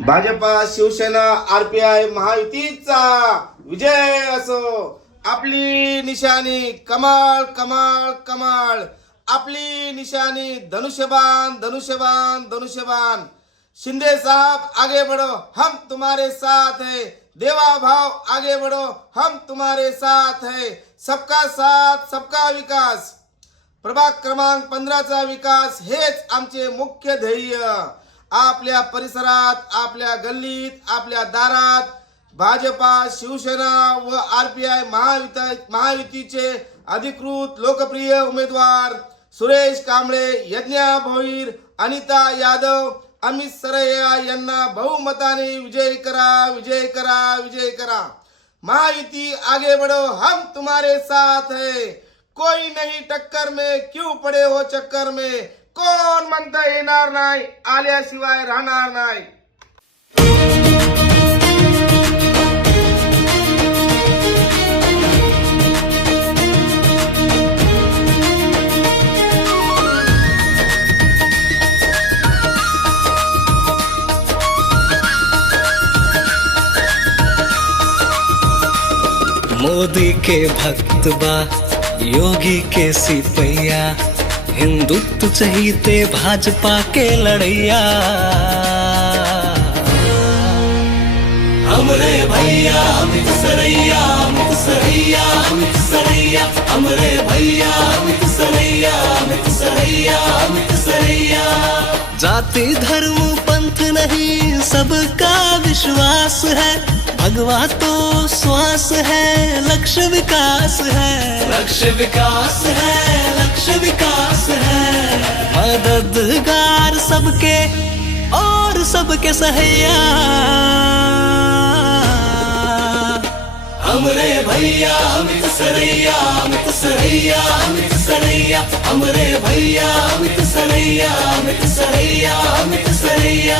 Bhajpa Shiv Sena RPI महायुतीचा विजय असो. आपली निशाणी कमाल कमाल कमाल. आपली निशाणी धनुष्यबाण धनुष्यबाण धनुष्यबाण. शिंदे साहब आगे बढ़ो, हम तुम्हारे साथ है. देवा भाव आगे बढ़ो, हम तुम्हारे साथ है. सबका साथ सबका विकास. प्रभाग क्रमांक 15चा विकास हेच आमचे मुख्य ध्येय. आपल्या परिसरात, आपल्या गल्लीत, आपल्या दारात भाजपा शिवसेना व आरपीआय महायुतीचे अधिकृत लोकप्रिय उमेदवार सुरेश कांबळे, यज्ञा भोईर, अनिता यादव, अमित सरैया यांना बहुमताने विजय करा, विजय करा, विजय करा. महायुती आगे बढ़ो, हम तुम्हारे साथ है. कोई नहीं टक्कर में, क्यों पड़े हो चक्कर में. कोण म्हणता येणार नाही, आल्याशिवाय राहणार नाही. मोदी के भक्त बा, योगी के सिपैया, हिंदुत्व चहीते भाजपा के लड़ैया. हमरे भैया अमित सरैया, अमित सरैया, अमित सरैया. हमरे भैया अमित सरैया, अमित सरैया, अमित सरैया. जाति धर्म पंथ नहीं, सबका विश्वास है. भगवा तो श्वास है, लक्ष्य विकास है. लक्ष्य विकास है, लक्ष्य विकास है. मददगार सबके और सबके सहाया. हमरे भैया अमित सरैया, अमित सरैया, अमित सरैया. हमरे भैया अमित सरैया, अमित सरैया, अमित सरैया.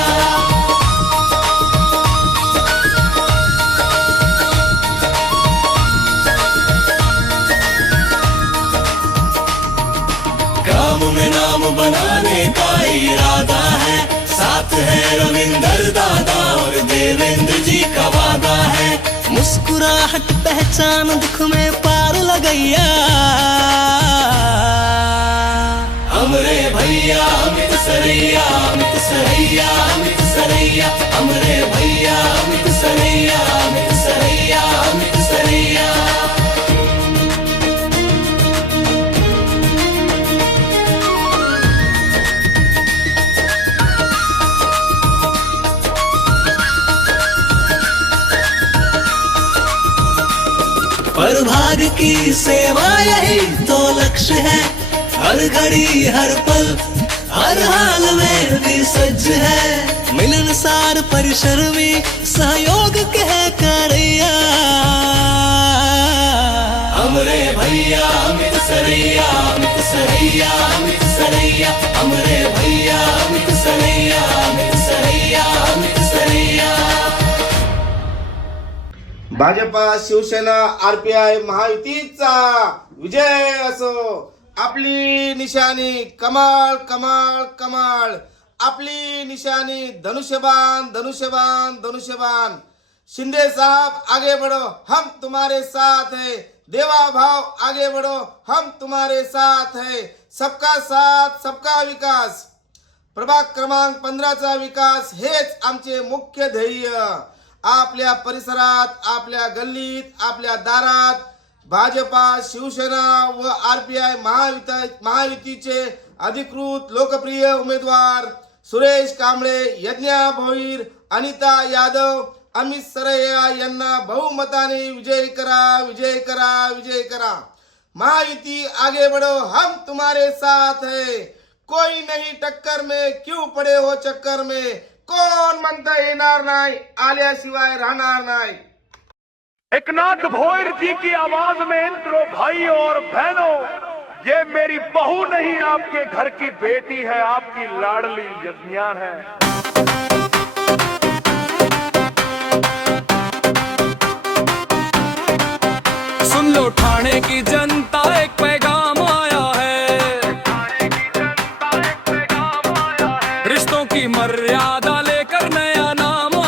काम में नाम बनाने का इरादा है. साथ है रविंदर दादा और देवेंद्र जी का वादा है. मुस्कुराहट पहचान, दुख में पार लगैया. हमरे भैया अमित सरैया, अमित सरैया, अमित सरैया. हमरे भैया अमित सरैया, अमित सरैया, अमित सरैया. पर भाग की सेवा यही तो लक्ष्य है. हर घड़ी हर पल हर हाल में भी सज्ज है. मिलनसार परिसर में सहयोग कह करैया. हमरे भैया अमित सरैया, अमित सरैया, अमित सरैया. हमरे भैया अमित सरैया, अमित सरैया, अमित सरैया. भाजपा शिवसेना आरपीआय महायुतीचा विजय असो. आपली निशाणी कमाल कमाल कमाल. आपली निशाणी धनुष्यबाण धनुष्यबाण धनुष्यबाण. शिंदे साहब आगे बढ़ो, हम तुम्हारे साथ है. देवा भाव आगे बढ़ो, हम तुम्हारे साथ है. सबका साथ सबका विकास. प्रभाग क्रमांक 15चा विकास हेच आमचे मुख्य ध्येय. आपल्या परिसरात, आपल्या गल्लीत, आपल्या दारात भाजपा शिवसेना व आरपीआय महायुतीचे अधिकृत लोकप्रिय उमेदवार सुरेश कांबळे, यज्ञा भोईर, अनिता यादव, अमित सरैया यांना बहुमताने विजय करा, विजय करा, विजय करा. महायुती आगे बढ़ो, हम तुम्हारे साथ है. कोई नहीं टक्कर में, क्यों पड़े हो चक्कर में. कोण म्हणता येणार नाही, आल्याशिवाय राहणार नाही. एकनाथ भोईर जी की आवाज में इंद्रो भाइयों और बहनों, ये मेरी बहू नहीं, आपके घर की बेटी है, आपकी लाडली यज्ञान है. सुन लो ठाणे की जनता, एक पैगाम आया है. रिश्तों की मर्यादा लेकर नया नाम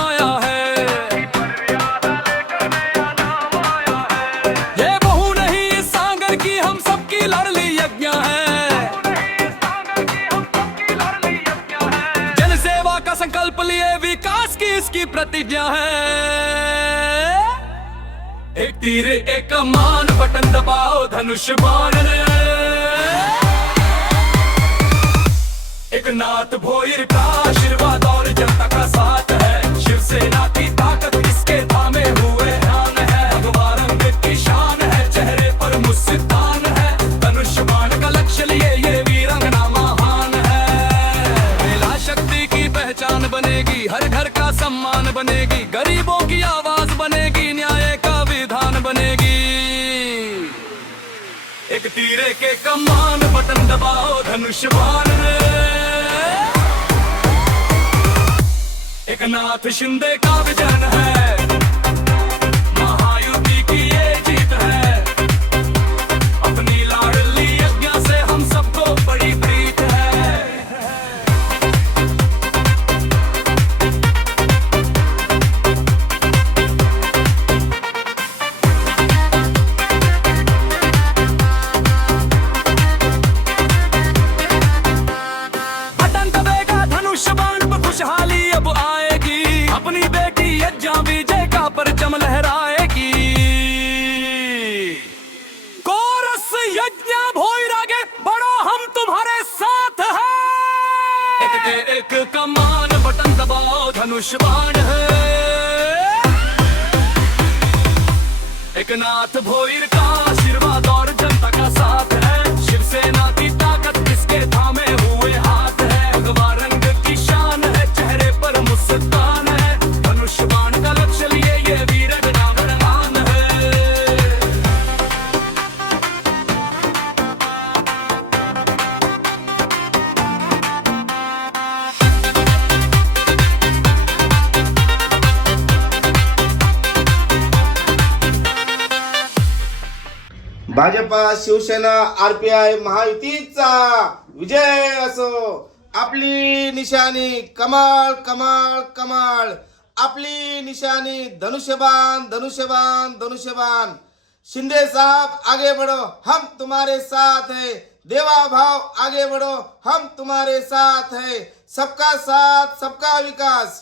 लिए विकास की इसकी प्रतिज्ञा है। एक तीर एक कमान, बटन दबाओ धनुष बाण रे। एक नाथ भोईर का आशीर्वाद और जनता का साथ है। शिवसेना की ताकत इसके थामे हुए ध्यान है। भगवा रंग की शान है, चेहरे पर मुस्कान है। धनुष बाण का लक्ष्य लिए ये वीरांगना महान है। महिला शक्ति की पहचान बनेगी, हर घर का सम्मान बनेगी। गरीबों की आवाज बनेगी, न्याय का विधान बनेगी। एक तीरे के कमान, बटन दबाओ धनुष बाण रे। एक नाथ शिंदे का विजन है, महायुति की ये जीत है। अपनी लाडली यज्ञ से हम सबको बड़ी प्रीत है। बटन दबेगा धनुष बाण पर खुशहाली अब आएगी। अपनी बेटी यज्ञा विजय का परचम लहराएगी। कोरस यज्ञा भोईर आगे बढ़ो, हम तुम्हारे साथ हैं। एक के एक कमान, बटन दबाओ धनुष बाण है। एक नाथ भोईर का आशीर्वाद और जनता का साथ है। शिवसेना की ताकत इसके थामे हुए हाथ है। भगवा रंग की शान है, चेहरे पर मुस्कान है। धनुष बाण का लक्ष्य लिए ये वीरांगना महान है। भाजपा शिवसेना आरपीआय महायुतीचा विजय असो। आपली निशाणी कमाल कमाल कमाल। आपली निशाणी धनुष्यबाण धनुष्यबाण धनुष्यबाण। शिंदे साहब आगे बढ़ो, हम तुम्हारे साथ है। देवा भाव आगे बढ़ो, हम तुम्हारे साथ है। सबका साथ सबका विकास।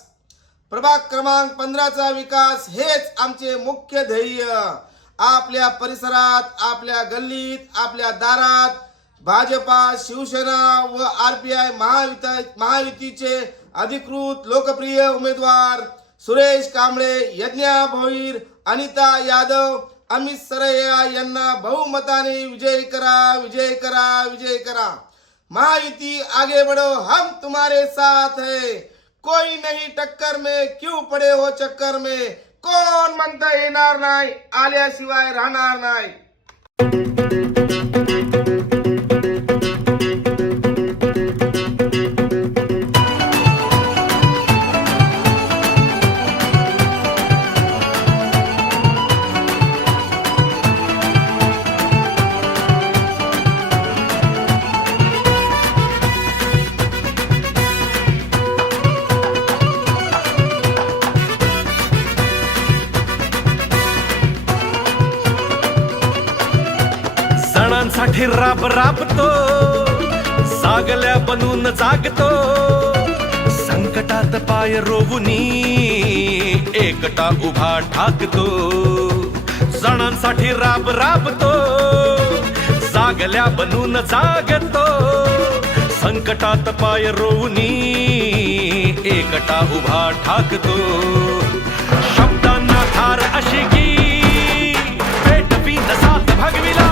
प्रभाग क्रमांक 15चा विकास हेच आमचे मुख्य ध्येय। आपल्या परिसरात, आपल्या गल्लीत, आपल्या दारात भाजपा शिवसेना व आरपीआय महायुतीचे अधिकृत लोकप्रिय उमेदवार सुरेश कांबळे, यज्ञा भोईर, अनिता यादव, अमित सरैया यांना बहुमताने विजय करा, विजय करा, विजय करा। महायुति आगे बढ़ो, हम तुम्हारे साथ है। कोई नहीं टक्कर में, क्यों पड़े हो चक्कर में। कोण म्हणता येणार नाही, आल्याशिवाय राहणार नाही। सणांसाठी राब राबतो, सागल्या बनून जागतो। संकटात पाय रोवुनी एकटा उभा ठाकतो। सणांसाठी राब राबतो, सागल्या बनून जागतो। संकटात पाय रोवुनी एकटा उभा ठाकतो। शब्दांना धार अशी की पेटवी साथ भागविला।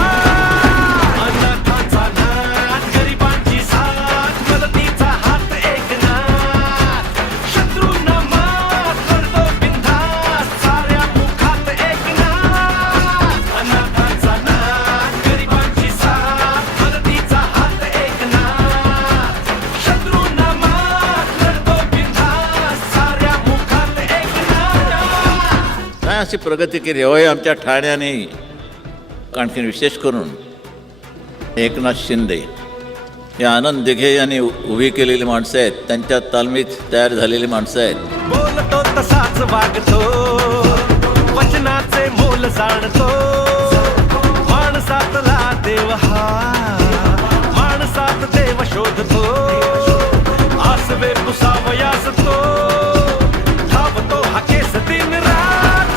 अनाथांचा नाथ, गरिबांची साथ, मदतीचा हात एकनाथ। शत्रूंना मात करतो बिनधास्त, साऱ्या मुखात एकनाथ। अनाथांचा नाथ, गरिबांची साथ, मदतीचा हात एकनाथ। शत्रूंना मात करतो बिनधास्त, साऱ्या मुखात एकनाथ। काय अशी प्रगती केली होय आमच्या ठाण्याने। आणखी विशेष करून एकनाथ शिंदे हे आनंद दिघे यांनी उभी केलेली माणसं आहेत, त्यांच्या तालमीत तयार झालेली माणसं आहेत। बोलतो तसाच वागतो, वचनाचे मोल जाणतो। माणसातला देव हा, माणसात देव शोधतो। आस नवे कुसावयास तो धावतो हा केस दिन रात.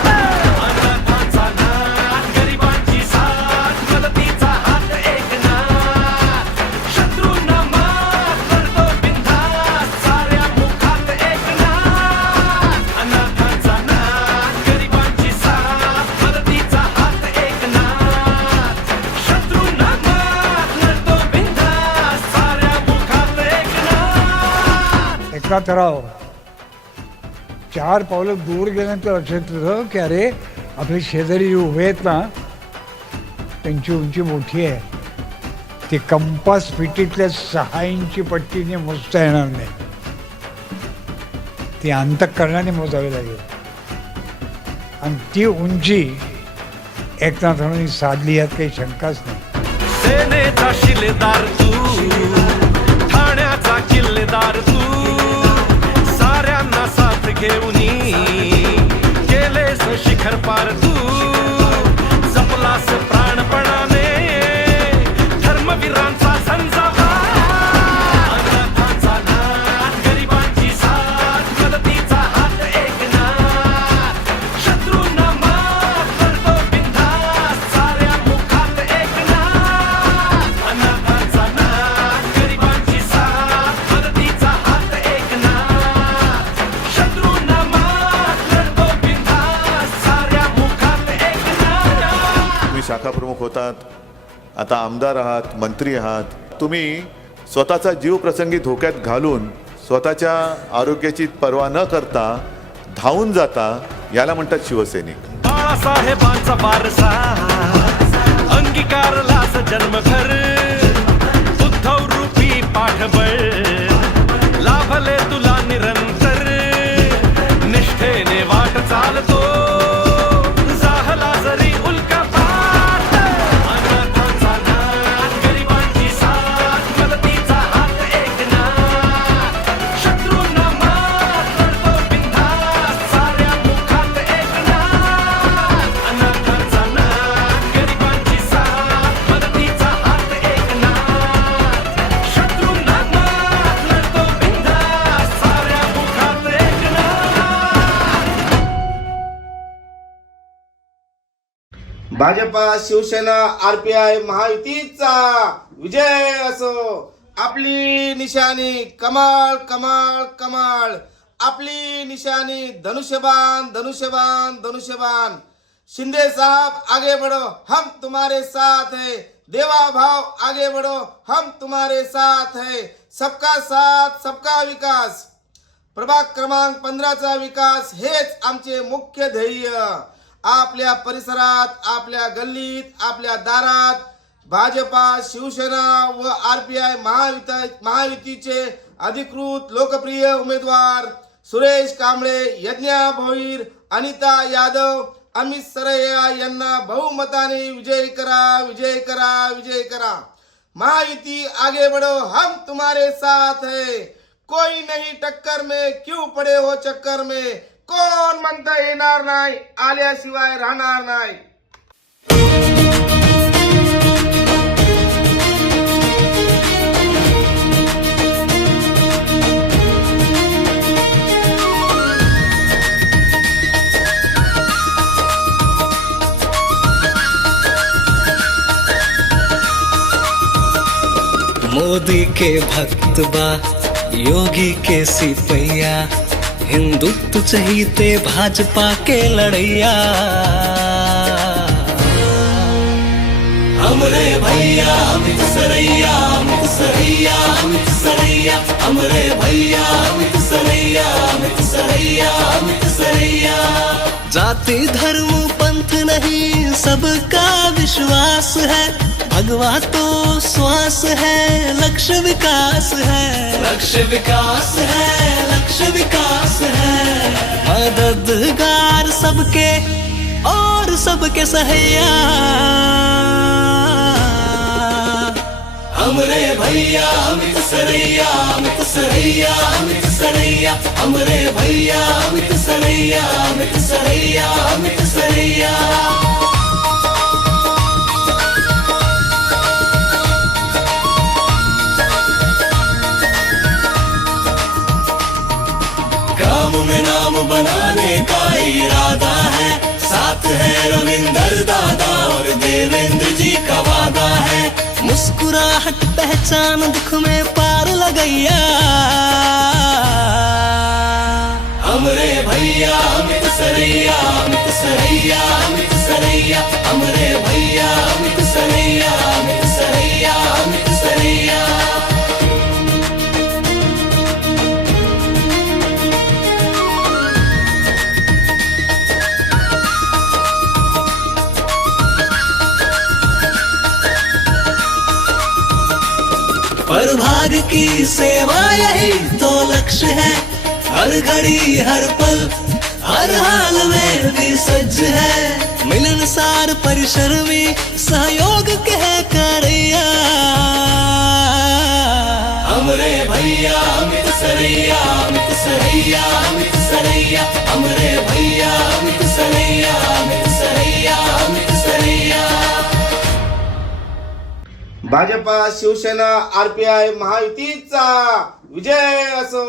अनाथांचा नाथ, गरिबांची साथ, मदतीचा हात एकनाथ. शत्रूंना मात करतो बिनधास्त, साऱ्या मुखात एकनाथ. अनाथांचा नाथ, गरिबांची साथ, मदतीचा हात एकनाथ. शत्रूंना मात करतो बिनधास्त, साऱ्या मुखात एकनाथ. एकनाथराव 4 पावलं दूर गेल्यानंतर लक्षात येतं की अरे आपले शेजारी जे उभे आहेत ना त्यांची उंची मोठी आहे. ती कंपास फिटीतल्या 6 इंची पट्टीने मोजता येणार नाही. ती अंतःकरणाने मोजावी लागेल. आणि ती उंची एकनाथरावांनी साधली यात काही शंकाच नाही. सेनेचा शिलेदार तू, ठाण्याचा किल्लेदार तू, साऱ्यांना साथ घेऊनी केलेस शिखर पार तू. जपलास प्राणपणाने धर्मवीरांचा झंझावात. अनाथांचा नाथ, गरिबांची साथ, मदतीचा हात एकनाथ. शत्रूंना मात करतो बिनधास्त, साऱ्या मुखात एकनाथ. अनाथांचा नाथ, गरिबांची साथ, मदतीचा हात एकनाथ. शत्रूंना मात करतो बिनधास्त, साऱ्या मुखात एकनाथ. तुम्ही शाखा प्रमुख होतात, आता आमदार आहात, मंत्री आहात. तुम्ही स्वतःचा जीव प्रसंगी धोक्यात घालून स्वतःच्या आरोग्याची पर्वा न करता धावून जाता, याला म्हणतात शिवसैनिक. बाळासाहेबांचा वारसा अंगीकारलास जन्मभर. उद्धव रूपी पाठबळ लाभले तुला निरंतर. निष्ठेने वाट चालतो झाला जरी उल्कापात. अनाथांचा नाथ, गरिबांची साथ, मदतीचा हात एकनाथ. शत्रूंना मात करतो बिनधास्त, साऱ्या मुखात एकनाथ. अनाथांचा नाथ, गरिबांची साथ, मदतीचा हात एकनाथ. शत्रूंना मात करतो बिनधास्त, साऱ्या मुखात एकनाथ. भाजपा शिवसेना RPI महायुतीचा विजय असो. आपली निशाणी कमाल कमाल कमाल. आपली निशाणी धनुष्यबाण धनुष्यबाण धनुष्यबाण. शिंदे साहब आगे बढ़ो, हम तुम्हारे साथ है. देवा भाव आगे बढ़ो, हम तुम्हारे साथ है. सबका साथ सबका विकास. प्रभाग क्रमांक 15चा विकास हेच आमचे मुख्य ध्येय. आपल्या परिसरात, आपल्या गल्लीत, आपल्या दारात भाजपा शिवसेना व RPI महायुतीचे अधिकृत लोकप्रिय उमेदवार सुरेश कांबळे, यज्ञा भोईर, अनिता यादव, अमित सरैया यांना बहुमताने विजयी करा, विजय करा, विजय करा. महायुती आगे बढ़ो, हम तुम्हारे साथ है. कोई नहीं टक्कर में, क्यों पड़े हो चक्कर में. कोण म्हणता येणार नाही, आल्याशिवाय राहणार नाही. मोदी के भक्त बा, योगी के सिपैया, हिंदुत्व चहीते भाजपा के लड़ैया. हमरे भैया अमित सरैया, अमित सरैया, अमित सरैया. हमरे भैया अमित सरैया, अमित सरैया, अमित सरैया. जाति धर्म पंथ नहीं, सबका विश्वास है. भगवा तो श्वास है, लक्ष्य विकास है. लक्ष्य विकास है, लक्ष्य विकास है. मददगार सबके और सबके सहाया. हमरे भैया अमित सरैया, अमित सरैया, अमित सरैया. हमरे भैया अमित सरैया, अमित सरैया, अमित सरैया. इरादा है, साथ है रविंदर दादा और देवेंद्र जी का वादा है। मुस्कुराहट पहचान दुख में पार लगैया, हमरे भैया अमित सरैया, अमित सरैया, अमित सरैया, हमरे भैया अमित सरैया, अमित सरैया, अमित सरैया। पर भाग्य की सेवा यही तो लक्ष्य है, हर घड़ी हर पल हर हाल में भी सज्ज है। मिलनसार परिसर में सहयोग कह करैया, हमरे भैया अमित सरैया, अमित सरैया, अमित सरैया, हमरे भैया अमित सरैया, अमित सरैया, अमित सरैया। भाजपा शिवसेना RPI महायुतीचा विजय असो।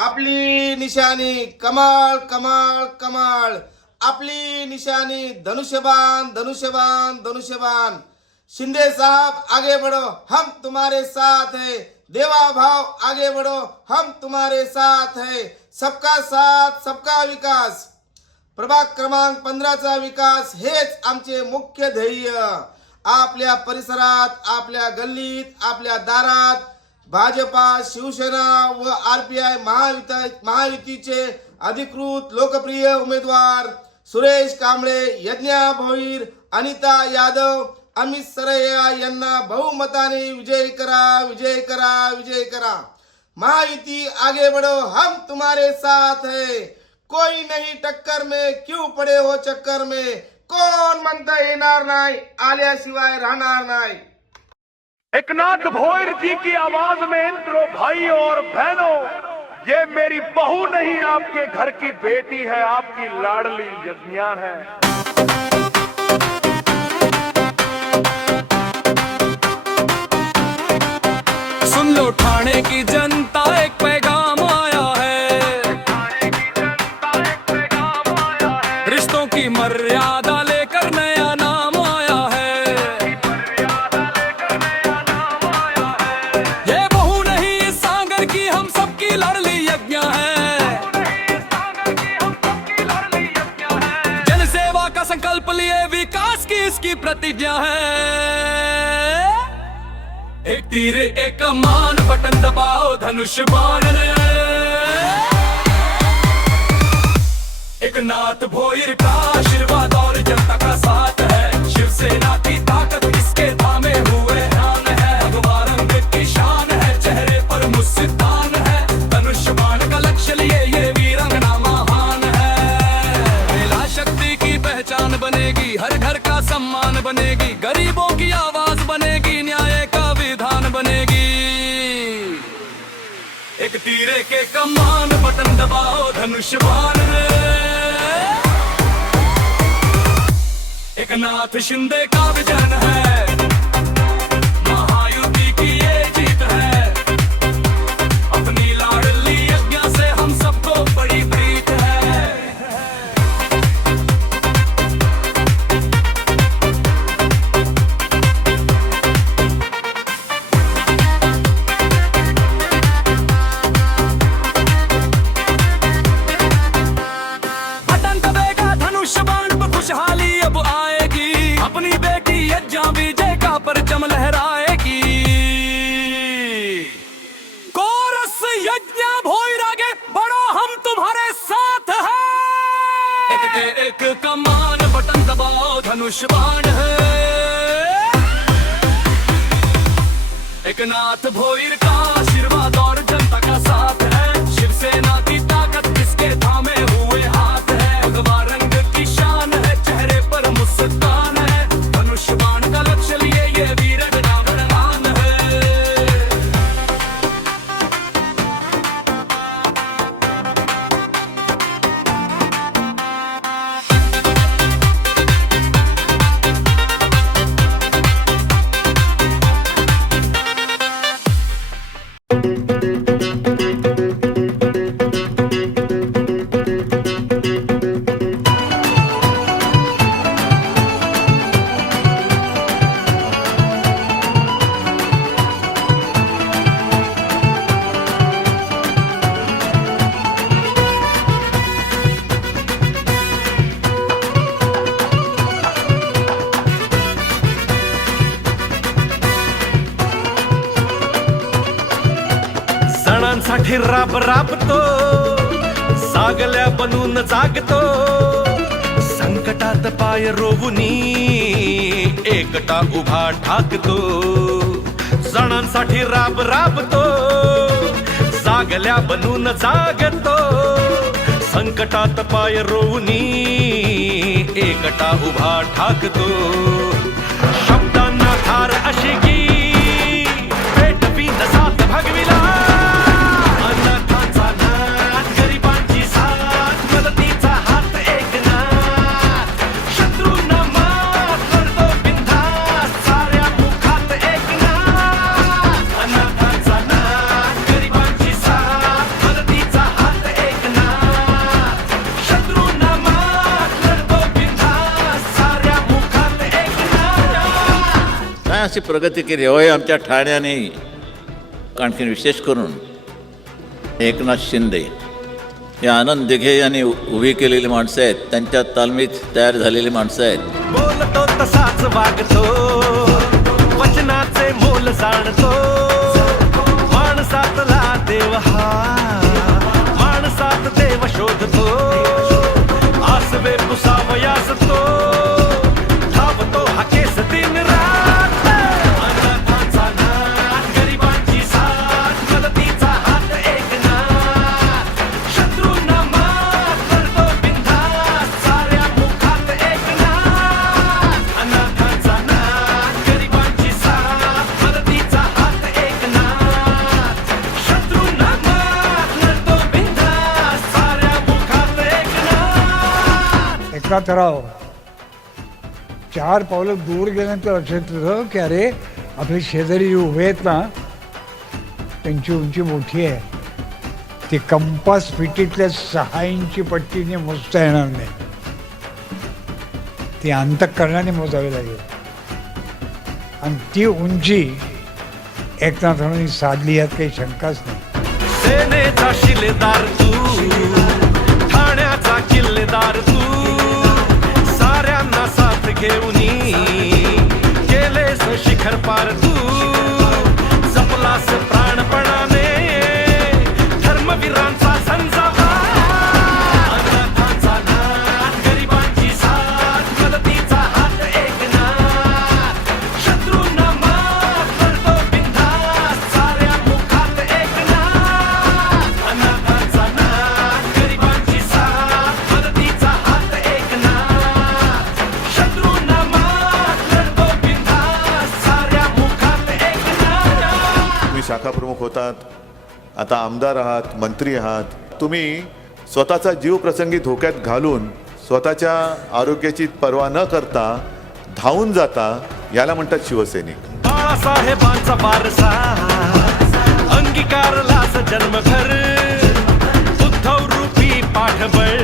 आपली निशाणी कमाल कमाल कमाल, आपली निशाणी धनुष्यबाण धनुष्यबाण धनुष्यबाण। शिंदे साहब आगे बढ़ो हम तुम्हारे साथ है, देवा भाव आगे बढ़ो हम तुम्हारे साथ है। सबका साथ सबका विकास, प्रभाग क्रमांक 15चा विकास हेच आमचे मुख्य ध्येय। आपल्या परिसरात, आपल्या गल्लीत, आपल्या दारात भाजपा शिवसेना व RPI महायुतीचे अधिकृत लोकप्रिय उमेदवार सुरेश कांबळे, यज्ञा भोईर, अनिता यादव, अमित सरैया यांना बहुमताने विजय करा, विजय करा, विजय करा। महायुती आगे बढ़ो हम तुम्हारे साथ है, कोई नहीं टक्कर में, क्यों पड़े हो चक्कर में। कोण म्हणता येणार नाही, आल्याशिवाय राहणार नाही। एकनाथ भोईर जी की आवाज में इंद्रो भाइयों और बहनों, ये मेरी बहू नहीं आपके घर की बेटी है, आपकी लाडली यज्ञा है। सुन लो ठाणे की जनता, एक पैगाम आया है, रिश्तों की मर्यादा लेकर नया नाम आया है। ये बहू नहीं इस सागर की, हम सबकी लाडली यज्ञा है। जन सेवा का संकल्प लिए विकास की इसकी प्रतिज्ञा है। एक तीर एक कमान, बटन दबाओ धनुष बाण रे। एकनाथ भोईर का आशीर्वाद और जनता का साथ है, शिवसेना की ताकत इसके थामे हुए ध्यान है। भगवा रंग की शान है, चेहरे पर मुस्कान है, धनुष बाण का लक्ष्य लिए ये वीरांगना महान है। महिला शक्ति की पहचान बनेगी, हर घर का सम्मान बनेगी, गरीबों की आवाज बनेगी, न्याय का विधान बनेगी। एक तीरे के कमान, बटन दबाओ धनुष बाण रे। एकनाथ शिंदे का विजन है, महायुति की ये जीत है। अपनी लाडली यज्ञा से हम सबको बड़ी प्रीत है। बटन दबेगा धनुष बाण पर खुशहाली अब आएगी, अपनी बेटी यज्ञा विजय का परचम लहराएगी। कोरस यज्ञा भोईर आगे बढ़ो हम तुम्हारे साथ है। एक कमान, बटन दबाओ धनुष बाण है। एकनाथ भोईर का आशीर्वाद और जनता का साथ है, शिवसेना की ताकत इसके थामे हुए हाथ है। भगवा रंग की शान है, चेहरे पर मुस्कान है, धनुष बाण का लक्ष्य लिए ये वीरांगना महान है। सणांसाठी राब राबतो, जागल्या बनून जागतो, संकटात पाय रोवुनी एकटा उभा ठाकतो. सणांसाठी राब राबतो, जागल्या बनून जागतो, संकटात पाय रोवुनी एकटा उभा ठाकतो. शब्दांना खार अशी की पेटवी नसात भागविला, अनाथांचा नाथ, गरिबांची साथ, मदतीचा हात एकनाथ, शत्रूंना मात करतो बिनधास्त, साऱ्या मुखात एकनाथ. अनाथांचा नाथ, गरिबांची साथ, मदतीचा हात एकनाथ, शत्रूंना मात करतो बिनधास्त, साऱ्या मुखात एकनाथ. काय अशी प्रगती केली होय आमच्या ठाण्याने. आणखी विशेष करून एकनाथ शिंदे हे आनंद दिघे यांनी उभी केलेली माणसं आहेत, त्यांच्या तालमीत तयार झालेली माणसं आहेत. बोलतो तसाच वागतो, वचनाचे मोल जाणतो, माणसातला देव हा, माणसात देव शोधतो, आसवे पुसावयास तो धावतो हा केस दिन रात. अनाथांचा नाथ, गरिबांची साथ, मदतीचा हात एकनाथ, शत्रूंना मात करतो बिनधास्त, साऱ्या मुखात एकनाथ. अनाथांचा नाथ, गरिबांची साथ, मदतीचा हात एकनाथ, शत्रूंना मात करतो बिनधास्त, साऱ्या मुखात एकनाथ. एकनाथराव 4 पावलं दूर गेल्यानंतर लक्षात येतं की अरे आपले शेजारी जे उभे आहेत ना, त्यांची उंची मोठी आहे, ती कंपास फिटीतल्या 6 इंची पट्टीने मोजता येणार नाही, ती अंतःकरणाने मोजावी लागेल. आणि ती उंची एकनाथरावांनी साधली यात काही शंकाच नाही. सेनेचा शिलेदार तू, ठाण्याचा किल्लेदार तू, साऱ्यांना साथ घेऊनी केलेस शिखर पार तू, जपलास प्राणपणाने धर्मवीरांचा झंझावा. अनाथांचा नाथ, गरिबांची साथ, मदतीचा हात एकनाथ, शत्रूंना मात करतो बिनधास्त, साऱ्या मुखात एकनाथ. अनाथांचा नाथ, गरिबांची साथ, मदतीचा हात एकनाथ, शत्रूंना मात करतो बिनधास्त, साऱ्या मुखात एकनाथ. तुम्ही शाखा प्रमुख होतात, आता आमदार आहात, मंत्री आहात. तुम्ही स्वतःचा जीव प्रसंगी धोक्यात घालून स्वतःच्या आरोग्याची पर्वा न करता धावून जाता, याला म्हणतात शिवसैनिक. बाळासाहेबांचा वारसा अंगीकारलास जन्मभर, उद्धव रूपी पाठबळ